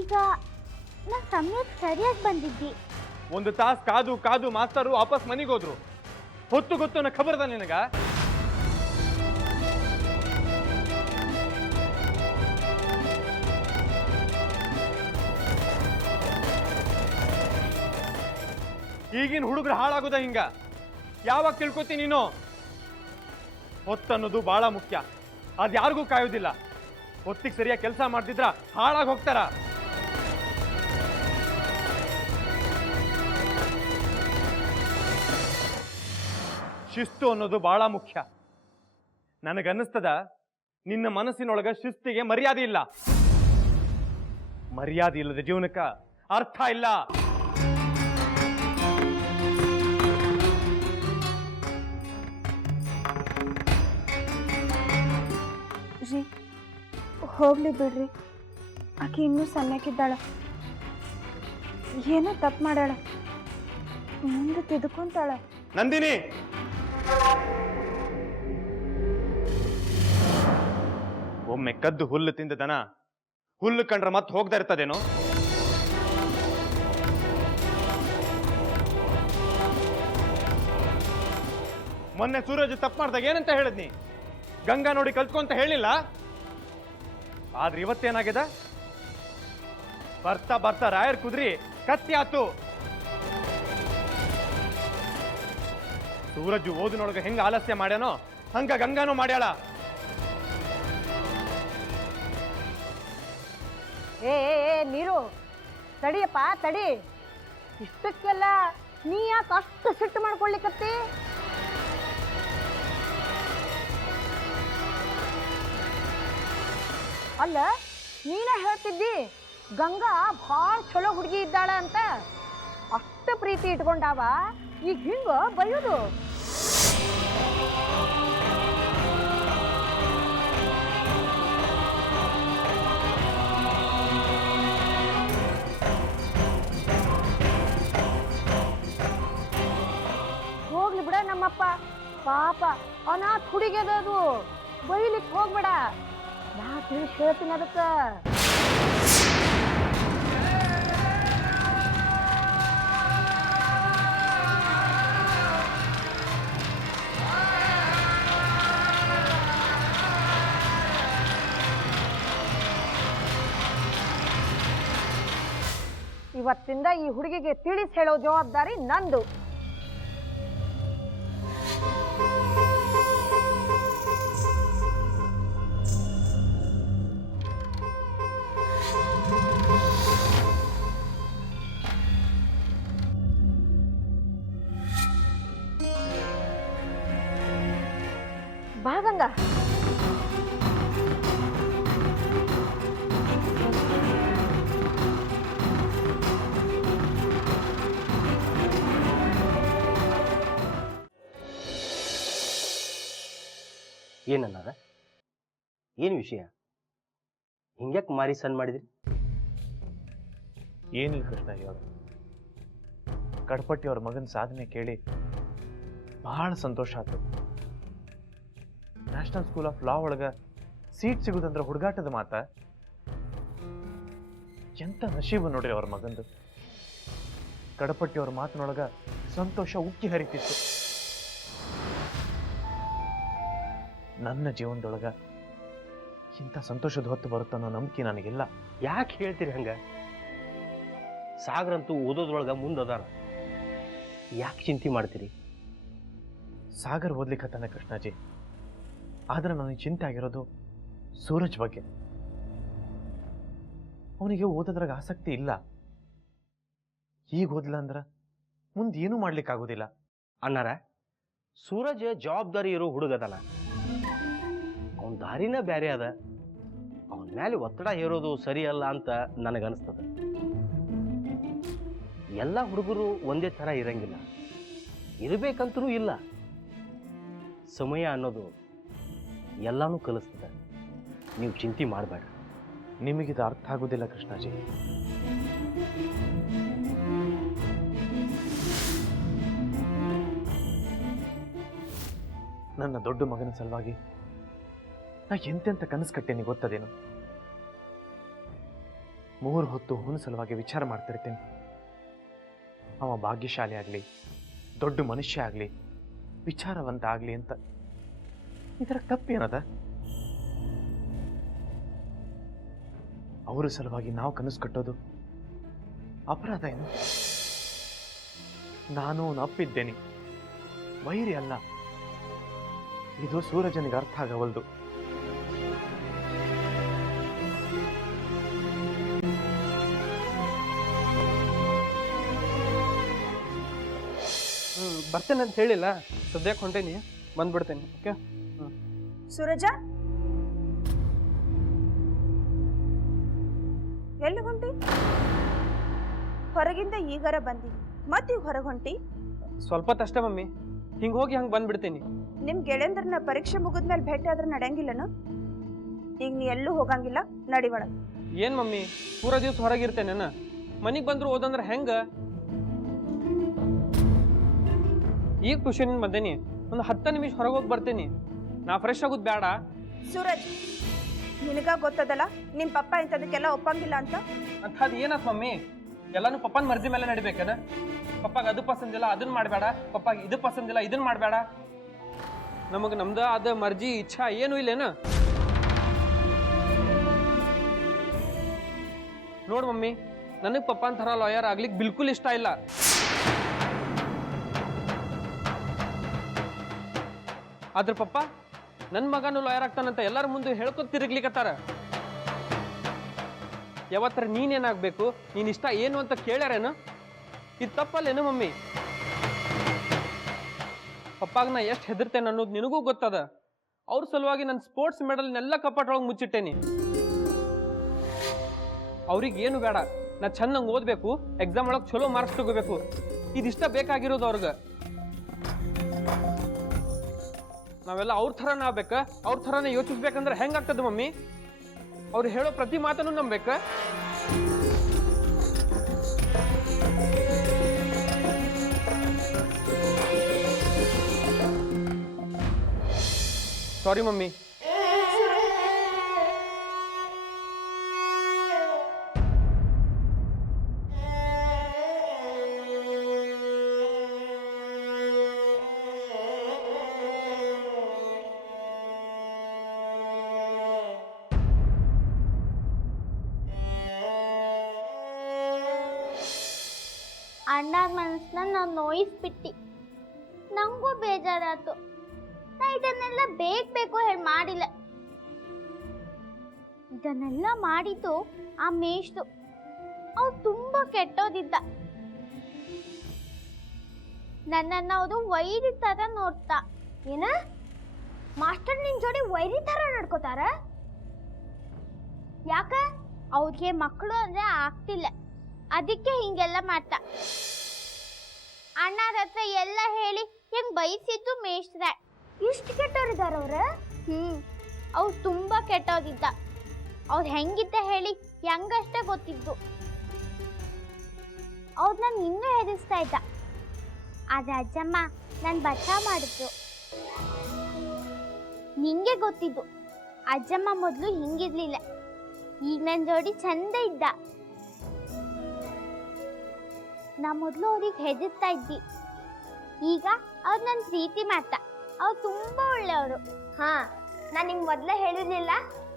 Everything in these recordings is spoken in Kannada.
ಈಗ ನಾನು ಸಮಯಕ್ಕೆ ಸರಿಯಾಗಿ ಬಂದಿದ್ದಿ. ಒಂದು ತಾಸು ಕಾದು ಕಾದು ಮಾಸ್ತರು ವಾಪಸ್ ಮನೆಗೆ ಹೋದ್ರು. ಹೊತ್ತು ಗೊತ್ತು ಅನ್ನೋ ಖಬರ್ದ ನಿನಗ? ಈಗಿನ ಹುಡುಗರು ಹಾಳಾಗೋದ ಹಿಂಗ? ಯಾವಾಗ ತಿಳ್ಕೊತಿ ನೀನು? ಹೊತ್ತನ್ನೋದು ಬಹಳ ಮುಖ್ಯ. ಅದ್ ಯಾರಿಗೂ ಕಾಯೋದಿಲ್ಲ. ಹೊತ್ತಿಗೆ ಸರಿಯಾಗಿ ಕೆಲಸ ಮಾಡ್ತಿದ್ರ ಹಾಳಾಗಿ ಹೋಗ್ತಾರ. ಶಿಸ್ತು ಅನ್ನೋದು ಬಹಳ ಮುಖ್ಯ. ನನಗನ್ನಿಸ್ತದ ನಿನ್ನ ಮನಸ್ಸಿನೊಳಗ ಶಿಸ್ತಿಗೆ ಮರ್ಯಾದೆ ಇಲ್ಲ. ಮರ್ಯಾದೆ ಇಲ್ಲದ ಜೀವನಕ್ಕ ಅರ್ಥ ಇಲ್ಲ. ರೀ, ಹೋಗ್ಲಿ ಬಿಡ್ರಿ. ಆಕೆ ಇನ್ನೂ ಸಣ್ಣಕ್ಕಿದ್ದಾಳ, ಏನೋ ತಪ್ಪು ಮಾಡ್ಯಾಳ, ಮುಂದೆ ತಿದ್ಕೊಂತಾಳ. ನಂದಿನಿ, ಒಮ್ಮೆ ಕದ್ದು ಹುಲ್ಲು ತಿಂದ ದನ ಹುಲ್ಲು ಕಂಡ್ರೆ ಮತ್ತೆ ಹೋಗ್ತಾ ಇರ್ತದೇನೋ? ಮೊನ್ನೆ ಸೂರಜ್ ತಪ್ಪು ಮಾಡ್ದಾಗ ಏನಂತ ಹೇಳಿದ್ನಿ? ಗಂಗಾ ನೋಡಿ ಕಲ್ತ್ಕೊಂತ ಹೇಳಿಲ್ಲ. ಆದ್ರೆ ಇವತ್ತೇನಾಗಿದೆ? ಬರ್ತಾ ಬರ್ತಾ ರಾಯರ್ ಕುದ್ರಿ ಕತ್ತಿ ಆತು. ಸೂರಜ್ ಓದಿನೊಳಗೆ ಹೆಂಗ ಆಲಸ್ಯ ಮಾಡ್ಯಾನೋ ಹಂಗ ಗಂಗಾನೂ ಮಾಡ್ಯಾಳ. ಏ ನೀರು ತಡಿಯಪ್ಪ ತಡಿ. ಇಷ್ಟಕ್ಕೆಲ್ಲ ನೀ ಯಾಕೆ ಅಷ್ಟು ಸಿಟ್ಟು ಮಾಡ್ಕೊಳ್ಳಿಕತ್ತಿ? ಅಲ್ಲ, ನೀನೇ ಹೇಳ್ತಿದ್ದಿ ಗಂಗಾ ಭಾಳ ಚಲೋ ಹುಡುಗಿ ಇದ್ದಾಳ ಅಂತ. ಅಷ್ಟು ಪ್ರೀತಿ ಇಟ್ಕೊಂಡಾವ, ಈಗ ಹಿಂಗ ಬೈಯೋದು? ಹೋಗ್ಲಿ ಬಿಡ ನಮ್ಮಪ್ಪ, ಪಾಪ ಅನಾಥ ಹುಡುಗಿ ಅದು, ಬೈಲಿಕ್ಕೆ ಹೋಗ್ಬೇಡ. ನಾ ತಿಳಿಸಿ ಹೇಳ್ತೀನಿ ಅದಕ್ಕೆ. ಇವತ್ತಿಂದ ಈ ಹುಡುಗಿಗೆ ತಿಳಿಸಿ ಹೇಳೋ ಜವಾಬ್ದಾರಿ ನಂದು. ಬಾ ಗಂಗಾ. ಏನನ್ನದ? ಏನು ವಿಷಯ? ಹಿಂಗ್ಯಾಕೆ ಮಾರಿ ಸಣ್ಣ ಮಾಡಿದ್ರಿ? ಏನಿಲ್ಲ ಕೃಷ್ಣಯ್ಯ ಅವರು, ಕಡಪಟ್ಟಿ ಅವ್ರ ಮಗನ ಸಾಧನೆ ಕೇಳಿ ಬಹಳ ಸಂತೋಷ ಆಯ್ತು. ನ್ಯಾಷನಲ್ ಸ್ಕೂಲ್ ಆಫ್ ಲಾ ಒಳಗ ಸೀಟ್ ಸಿಗುದಂದ್ರೆ ಹುಡುಗಾಟದ ಮಾತ. ಎಂತ ನಶೀಬು ನೋಡ್ರಿ ಅವ್ರ ಮಗಂದು. ಕಡಪಟ್ಟಿ ಅವ್ರ ಮಾತಿನೊಳಗ ಸಂತೋಷ ಉಕ್ಕಿ ಹರಿತಿತ್ತು. ನನ್ನ ಜೀವನದೊಳಗ ಇಂಥ ಸಂತೋಷದ ಹೊತ್ತು ಬರುತ್ತನ್ನೋ ನಂಬಿಕೆ ನನಗಿಲ್ಲ. ಯಾಕೆ ಹೇಳ್ತೀರಿ ಹಂಗ? ಸಾಗರಂತೂ ಓದೋದ್ರೊಳಗ ಮುಂದದಾನ, ಯಾಕೆ ಚಿಂತೆ ಮಾಡ್ತೀರಿ? ಸಾಗರ್ ಓದ್ಲಿಕ್ಕತ್ತಾನೆ ಕೃಷ್ಣಾಜಿ, ಆದ್ರೆ ನನಗೆ ಚಿಂತೆ ಆಗಿರೋದು ಸೂರಜ್ ಬಗ್ಗೆ. ಅವನಿಗೆ ಓದೋದ್ರಾಗ ಆಸಕ್ತಿ ಇಲ್ಲ. ಈಗ ಓದ್ಲ ಅಂದ್ರ ಮುಂದೆ ಏನೂ ಮಾಡ್ಲಿಕ್ಕಾಗೋದಿಲ್ಲ. ಅಣ್ಣಾರ, ಸೂರಜ್ ಜವಾಬ್ದಾರಿ ಇರೋ ಹುಡುಗದನ, ಅವನ ದಾರಿನ ಬ್ಯಾರೆ ಅದ. ಅವನ ಮೇಲೆ ಒತ್ತಡ ಹೇರೋದು ಸರಿ ಅಲ್ಲ ಅಂತ ನನಗನ್ಸ್ತದ. ಎಲ್ಲ ಹುಡುಗರು ಒಂದೇ ಥರ ಇರಂಗಿಲ್ಲ, ಇರಬೇಕಂತರೂ ಇಲ್ಲ. ಸಮಯ ಅನ್ನೋದು ಎಲ್ಲಾನು ಕಲಿಸ್ತದೆ. ನೀವು ಚಿಂತೆ ಮಾಡಬೇಡ. ನಿಮಗಿದು ಅರ್ಥ ಆಗೋದಿಲ್ಲ ಕೃಷ್ಣಾಜಿ. ನನ್ನ ದೊಡ್ಡ ಮಗನ ಸಲುವಾಗಿ ನಾ ಎಂತೆಂತ ಕನಸು ಕಟ್ಟೇನಿ ಗೊತ್ತದೇನು? 3 ಹೊತ್ತು ಹುನ ಸಲುವಾಗಿ ವಿಚಾರ ಮಾಡ್ತಿರ್ತೀನಿ. ಅವ ಭಾಗ್ಯಶಾಲಿ ಆಗಲಿ, ದೊಡ್ಡ ಮನುಷ್ಯ ಆಗಲಿ, ವಿಚಾರವಂತ ಆಗಲಿ ಅಂತ. ಇದರ ತಪ್ಪೇನದ? ಅವರ ಸಲುವಾಗಿ ನಾವು ಕನಸು ಕಟ್ಟೋದು ಅಪರಾಧ ಏನು? ನಾನು ನಪ್ಪಿದ್ದೇನೆ, ವೈರಿ ಅಲ್ಲ. ಇದು ಸೂರಜನಿಗೆ ಅರ್ಥ ಆಗವಲ್ದು. ಬರ್ತೇನೆ ಅಂತ ಹೇಳಿಲ್ಲ, ಸದ್ಯಕ್ಕೆ ಹೊಂಟೇನಿ, ಬಂದ್ಬಿಡ್ತೇನೆ. ಓಕೆ. ಸೂರಜ, ಎಲ್ಲಿ ಹೊಂಟಿ? ಹೊರಗಿಂದ ಈಗಾರ ಬಂದಿ, ಮತ್ತೀಗ ಹೊರಗೆ ಹೊಂಟಿ? ಸ್ವಲ್ಪ ಹೊತ್ತಷ್ಟೇ ಮಮ್ಮಿ, ಹಿಂಗೆ ಹೋಗಿ ಹಂಗೆ ಬಂದ್ಬಿಡ್ತೀನಿ. ನಿಮ್ ಗೆಳೆಯಂದ್ರನ್ನ ಪರೀಕ್ಷೆ ಮುಗಿದ್ಮೇಲೆ ಭೇಟಿ ಆದ್ರೆ ನಡೆಯಂಗಿಲ್ಲನ? ಈಗ ನೀ ಎಲ್ಲೂ ಹೋಗಂಗಿಲ್ಲ, ನಡಿ ಒಳಗೆ. ಏನು ಮಮ್ಮಿ, ಪೂರ ದಿವಸ ಹೊರಗಿರ್ತೇನೆ, ಮನೆಗೆ ಬಂದ್ರು ಓದಂದ್ರೆ ಹೆಂಗೆ? ಈಗ ಟ್ಯೂಷನಿಂದ ಬಂದೇನಿ, ಒಂದು 10 ನಿಮಿಷ ಹೊರಗೆ ಹೋಗಿ ಬರ್ತೀನಿ. ನಾ ಫ್ರೆಶ್ ಆಗೋದು ಬೇಡ? ಸೂರಜ್, ನಿನಗ ಗೊತ್ತದಲ್ಲ ನಿನ್ ಪಪ್ಪ ಇಂಥದಕ್ಕೆಲ್ಲ ಒಪ್ಪಂಗಿಲ್ಲ ಅಂತ. ಅಂಥದ್ದು ಏನಾತ್ ಮಮ್ಮಿ? ಎಲ್ಲಾನು ಪಪ್ಪನ ಮರ್ಜಿ ಮೇಲೆ ನಡಿಬೇಕೇನ? ಪಪ್ಪಾಗ ಅದು ಪಸಂದಿಲ್ಲ ಅದನ್ನ ಮಾಡಬೇಡ, ಪಪ್ಪಾಗ ಇದು ಪಸಂದಿಲ್ಲ ಇದನ್ನ ಮಾಡಬೇಡ. ನಮಗೆ ನಮ್ದು ಅದ ಮರ್ಜಿ ಇಚ್ಛಾ ಏನು ಇಲ್ಲೇನ? ನೋಡ್ ಮಮ್ಮಿ, ನನಗೆ ಪಪ್ಪನ ಥರ ಲಾಯರ್ ಆಗ್ಲಿಕ್ಕೆ ಬಿಲ್ಕುಲ್ ಇಷ್ಟ ಇಲ್ಲ. ಆದ್ರ ಪಪ್ಪ ನನ್ನ ಮಗನು ಲಾಯರ್ ಆಗ್ತಾನಂತ ಎಲ್ಲರ ಮುಂದೆ ಹೇಳ್ಕೊತ ತಿರುಗ್ಲಿಕ್ಕತ್ತಾರ. ಯಾವತ್ತರ ನೀನೇನಾಗಬೇಕು, ನೀನ್ ಇಷ್ಟ ಏನು ಅಂತ ಕೇಳ್ಯಾರೇನು? ಇದು ತಪ್ಪಲ್ಲೇನು ಮಮ್ಮಿ? ಪಪ್ಪಾಗ ನಾ ಎಷ್ಟು ಹೆದರ್ತೇನೆ ಅನ್ನೋದು ನಿನಗೂ ಗೊತ್ತದ. ಅವ್ರ ಸಲುವಾಗಿ ನನ್ನ ಸ್ಪೋರ್ಟ್ಸ್ ಮೆಡಲ್ನೆಲ್ಲ ಕಪಾಟೊಳಗೆ ಮುಚ್ಚಿಟ್ಟೇನಿ. ಅವ್ರಿಗೆ ಏನು ಬೇಡ, ನಾ ಚೆನ್ನಾಗಿ ಓದಬೇಕು, ಎಕ್ಸಾಮ್ ಒಳಗೆ ಚಲೋ ಮಾರ್ಕ್ಸ್ ತಗೋಬೇಕು, ಇದಿಷ್ಟ ಬೇಕಾಗಿರೋದು ಅವ್ರಿಗೆ. ನಾವೆಲ್ಲ ಅವ್ರ ಥರನೇ ಆಗ್ಬೇಕ, ಅವ್ರ ಥರನೇ ಯೋಚಿಸ್ಬೇಕಂದ್ರೆ ಹೆಂಗಾಗ್ತದೆ ಮಮ್ಮಿ? ಅವ್ರು ಹೇಳೋ ಪ್ರತಿ ಮಾತನ್ನು ನಂಬೇಕ? ಸಾರಿ ಮಮ್ಮಿ. ಅಣ್ಣಾರ ಮನಸ್ಸನ್ನ ನಾವು ನೋಯಿಸ್ಬಿಟ್ಟು ನಂಗೂ ಬೇಜಾರಾತು. ನಾ ಇದನ್ನೆಲ್ಲ ಬೇಕು ಹೇಳಿ ಮಾಡಿಲ್ಲ. ಇದನ್ನೆಲ್ಲ ಮಾಡಿದ್ದು ಆ ಮೇಷ್ದು. ಅವ್ರು ತುಂಬಾ ಕೆಟ್ಟೋದಿದ್ದ. ನನ್ನನ್ನ ಅವರು ವೈರಿ ತರ ನೋಡ್ತಾ. ಏನ ಮಾಸ್ಟರ್ ನಿನ್ ಜೋಡಿ ವೈರಿ ತರ ನಡ್ಕೋತಾರ? ಯಾಕ? ಅವ್ರಿಗೆ ಮಕ್ಕಳು ಅಂದ್ರೆ ಆಗ್ತಿಲ್ಲ, ಅದಕ್ಕೆ ಹಿಂಗೆಲ್ಲ ಮಾಡ್ತಾ. ಅಣ್ಣರ ಹತ್ರ ಎಲ್ಲ ಹೇಳಿ ಹೆಂಗ್ ಬಯಸಿದ್ದು ಮೇಷ್ಟ್ರ. ಇಷ್ಟು ಕೆಟ್ಟವ್ರಿದಾರ ಅವ್ರ? ಅವ್ರು ತುಂಬಾ ಕೆಟ್ಟೋದಿದ್ದ. ಅವ್ರು ಹೆಂಗಿದ್ದ ಹೇಳಿ ಹೆಂಗಷ್ಟೇ ಗೊತ್ತಿದ್ದು. ಅವ್ರು ನಾನು ಇನ್ನೂ ಹೆದರ್ಸ್ತಾ ಇದ್ದ. ಆದ್ರೆ ಅಜ್ಜಮ್ಮ ನನ್ ಬಚಾವ್ ಮಾಡಿದ್ರು. ನಿಂಗೆ ಗೊತ್ತಿದ್ದು, ಅಜ್ಜಮ್ಮ ಮೊದಲು ಹಿಂಗಿರ್ಲಿಲ್ಲ, ಈಗ ನನ್ನ ಜೋಡಿ ಚಂದ ಇದ್ದ. ನಾ ಮೊದಲು ಅವ್ರಿಗೆ ಹೆದರ್ತಾ ಇದ್ದಿ, ಈಗ ಅವ್ರು ನನ್ನ ಪ್ರೀತಿ ಮಾಡ್ತಾ. ಅವ್ರು ತುಂಬಾ ಒಳ್ಳೆಯವರು. ಹಾ, ನಾನು ನಿಂಗೆ ಮೊದಲೇ ಹೇಳಿರ್ಲಿಲ್ಲ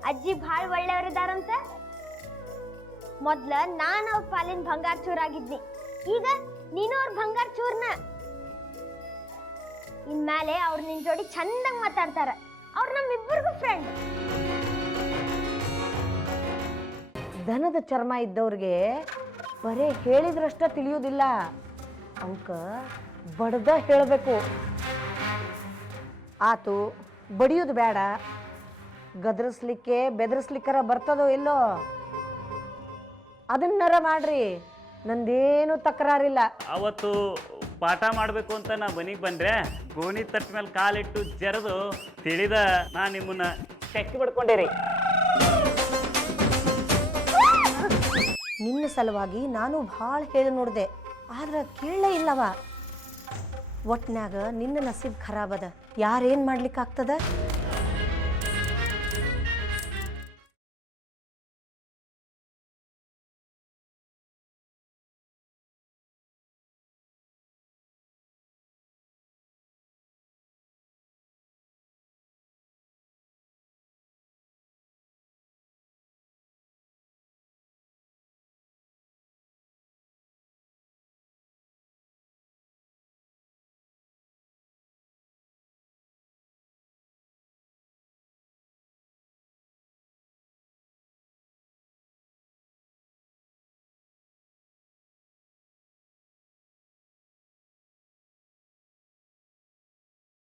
ಅಜ್ಜಿ ಭಾಳ ಒಳ್ಳೆಯವರಿದಾರಂತ. ಮೊದ್ಲ ನಾನು ಅವ್ರ ಪಾಲಿನ ಬಂಗಾರ ಚೂರಾಗಿದ್ನಿ, ಈಗ ನೀನು ಅವ್ರ ಬಂಗಾರ ಚೂರ್ನ. ಇನ್ಮೇಲೆ ಅವ್ರು ನಿನ್ ಜೋಡಿ ಚಂದಂಗ್ ಮಾತಾಡ್ತಾರ. ಅವ್ರು ನಮ್ಮಿಬ್ಬರಿಗೂ ಫ್ರೆಂಡ್. ದನದ ಚರ್ಮ ಇದ್ದವ್ರಿಗೆ ಬರೇ ಹೇಳಿದ್ರಷ್ಟ ತಿಳಿಯೋದಿಲ್ಲ, ಅವಕ್ಕ ಬಡ್ದ ಹೇಳಬೇಕು. ಆತು, ಬಡಿಯೋದು ಬೇಡ, ಗದರಿಸ್ಲಿಕ್ಕೆ ಬೆದರಿಸ್ಲಿಕ್ಕರ ಬರ್ತದೋ ಇಲ್ಲೋ ಅದನ್ನರ ಮಾಡ್ರಿ, ನಂದೇನು ತಕರಾರಿಲ್ಲ. ಅವತ್ತು ಪಾಠ ಮಾಡಬೇಕು ಅಂತ ನಾ ಮನೆಗೆ ಬಂದ್ರೆ ಗೋಣಿ ತಟ್ಟ ಮೇಲೆ ಕಾಲಿಟ್ಟು ಜರದು ತಿಳಿದ ನಾ ನಿಮ್ಮನ್ನ ಚೆಕ್ ಬಿಡ್ಕೊಂಡಿರಿ. ನಿನ್ನ ಸಲುವಾಗಿ ನಾನು ಭಾಳ ಹೇಳಿ ನೋಡಿದೆ, ಆದ್ರೆ ಕೇಳಲೇ ಇಲ್ಲವ. ಒಟ್ನಾಗ ನಿನ್ನ ನಸೀಬ್ ಖರಾಬದ, ಯಾರೇನು ಮಾಡ್ಲಿಕ್ಕಾಗ್ತದ?